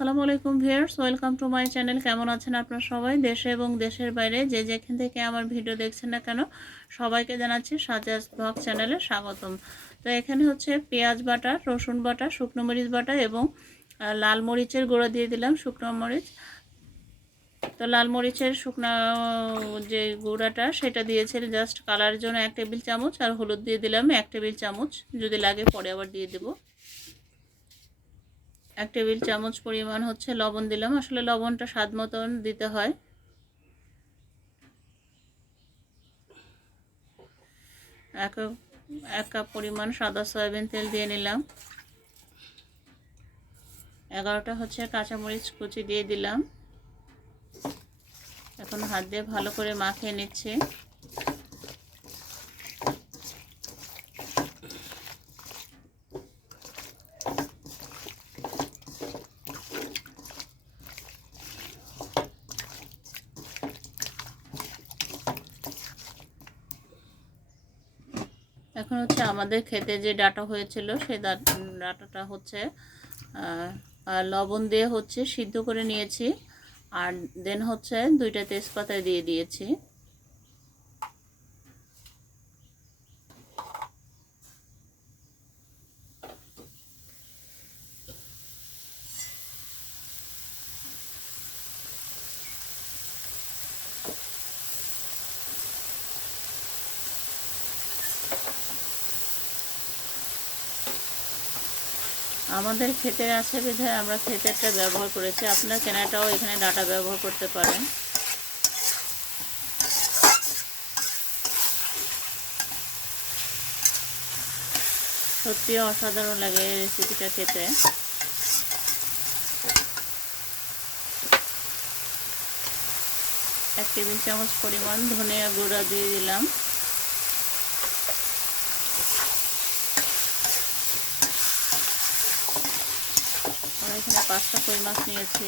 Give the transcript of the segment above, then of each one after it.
আসসালামু আলাইকুম viewers, welcome to my channel. কেমন আছেন আপনারা সবাই? দেশে এবং দেশের বাইরে যে যেখান থেকে আমার ভিডিও দেখছেন না কেন, সবাইকে জানাচ্ছি সাজাজ ব্লগ চ্যানেলে স্বাগতম। তো এখানে হচ্ছে পেঁয়াজ বাটা, রসুন বাটা, শুকনো মরিচ বাটা এবং লাল মরিচের গুঁড়ো দিয়ে দিলাম শুকনো মরিচ। তো লাল মরিচের শুকনো, যে গুঁড়াটা সেটা দিয়েছে জাস্ট কালারের জন্য এক টেবিল চামচ আর হলুদ দিয়ে দিলাম এক টেবিল চামচ। যদি লাগে পরে আবার দিয়ে দেবো। এক টেবিল চামচ পরিমাণ হচ্ছে লবণ দিলাম। আসলে লবণটা স্বাদ মতন দিতে হয়। এক এক কাপ পরিমাণ সাদা সয়াবিন তেল দিয়ে নিলাম। এগারোটা হচ্ছে কাঁচামরিচ কুচি দিয়ে দিলাম। এখন হাত দিয়ে ভালো করে মাখিয়ে নিচ্ছি। এখন হচ্ছে আমাদের খেতে যে ডাটা হয়েছিল সেই ডাটাটা হচ্ছে লবণ দিয়ে হচ্ছে সিদ্ধ করে নিয়েছি, আর দেন হচ্ছে দুইটা তেজপাতা দিয়ে দিয়েছি। আমাদের ক্ষেতের আছে বিধায় আমরা ক্ষেতেরটা ব্যবহার করেছি। আপনার কেনাটাও এখানে ডাটা ব্যবহার করতে পারেন। সত্যি অসাধারণ লাগে এই রেসিপিটা খেতে। এক টেবিল চামচ পরিমাণ ধনিয়া গুঁড়া দিয়ে দিলাম। এখানে পাঁচটা কই মাছ নিয়েছি।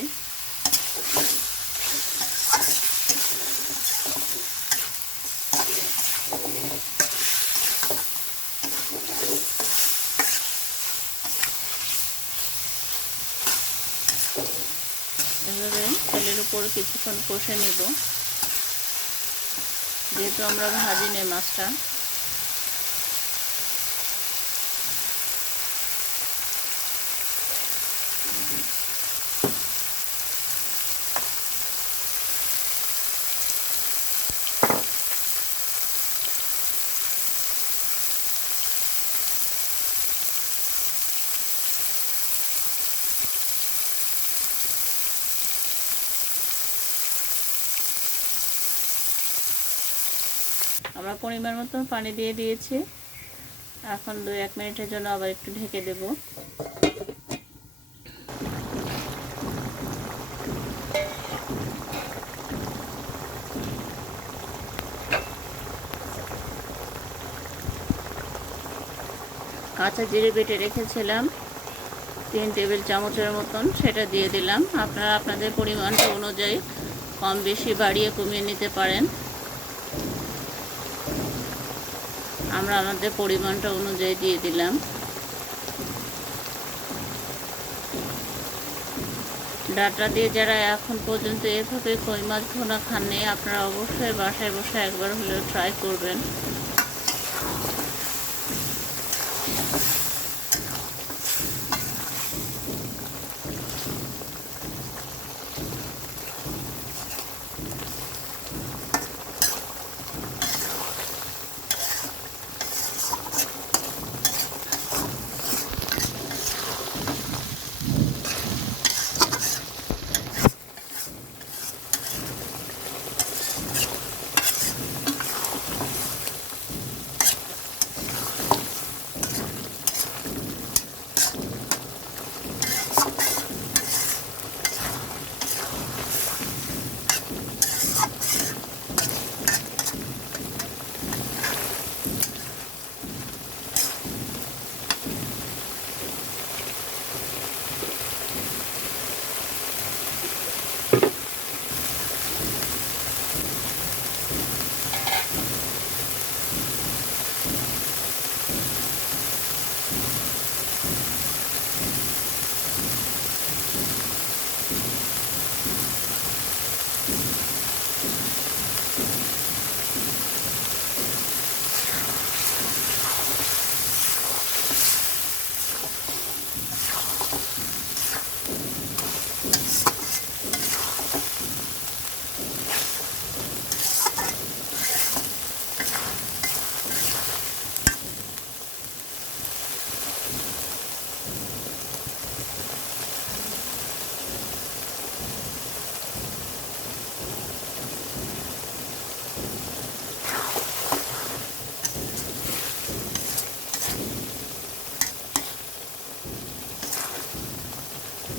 এভাবে তেলের উপর কিছুক্ষণ কষে নিব। যেহেতু আমরা ভাজি নেই মাছটা। আমরা পরিমাণ মতো পানি দিয়ে দিয়েছি। এখন দুই এক মিনিটের জন্য আবার একটু ঢেকে দেব। কাঁচা জিরে বেটে রেখেছিলাম। তিন টেবিল চামচের মতন সেটা দিয়ে দিলাম। আপনারা আপনাদের পরিমাণটা অনুযায়ী কম বেশি বাড়িয়ে কমিয়ে নিতে পারেন। আমরা আমাদের পরিমাণটা অনুযায়ী দিয়ে দিলাম। ডাটা দিয়ে যারা এখন পর্যন্ত এভাবে কই মাছ ভোনা খাননি, আপনারা অবশ্যই বাসায় বসে একবার হলেও ট্রাই করবেন।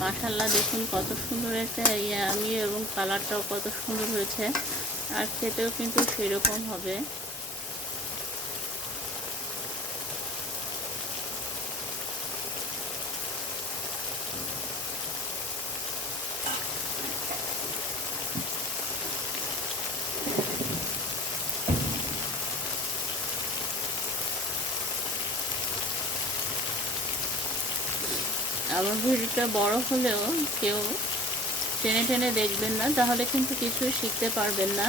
মাশাল্লাহ দেখুন কত সুন্দর একটা ইয়ামি এবং কালারটাও কত সুন্দর হয়েছে। আর খেতেও কিন্তু সেরকম হবে আমার ভিডিওটা বড় হলেও কেউ টেনে টেনে দেখবেন না, তাহলে কিন্তু কিছুই শিখতে পারবেন না।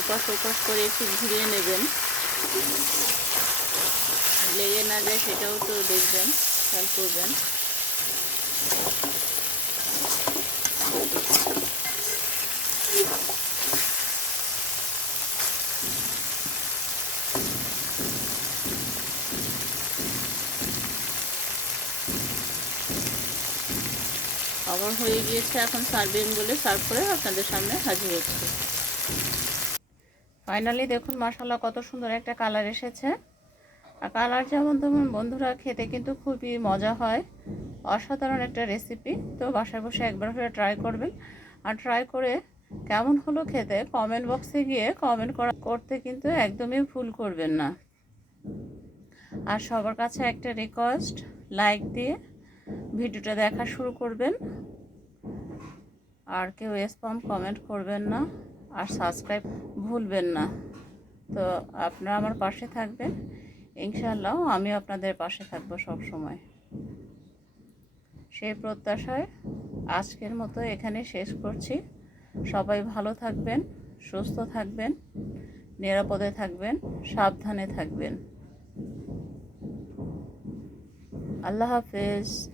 ওপাশ ওপাশ করে একটু ঘুরিয়ে নেবেন। লেগে না যায় সেটাও তো দেখবেন। খেয়াল করবেন। আমার হয়ে গিয়েছে এখন সার্ভিং বলে সার্ভ করে আপনাদের সামনে হাজির হচ্ছে। ফাইনালি দেখুন মশালা কত সুন্দর একটা কালার এসেছে। আর কালার যেমন তেমন বন্ধুরা খেতে কিন্তু খুবই মজা হয়। অসাধারণ একটা রেসিপি তো বাসায় বসে একবার হলে ট্রাই করবেন। আর ট্রাই করে কেমন হলো খেতে কমেন্ট বক্সে গিয়ে কমেন্ট করা করতে কিন্তু একদমই ভুল করবেন না। আর সবার কাছে একটা রিকোয়েস্ট লাইক দিয়ে ভিডিওটা দেখা শুরু করবেন। আর কেউ স্পাম কমেন্ট করবেন না। আর সাবস্ক্রাইব ভুলবেন না। তো আপনারা আমার পাশে থাকবেন। ইনশাল্লাহ আমি আপনাদের পাশে থাকব সব সময়। সেই প্রত্যাশায় আজকের মতো এখানে শেষ করছি। সবাই ভালো থাকবেন, সুস্থ থাকবেন, নিরাপদে থাকবেন, সাবধানে থাকবেন। আল্লাহ হাফেজ।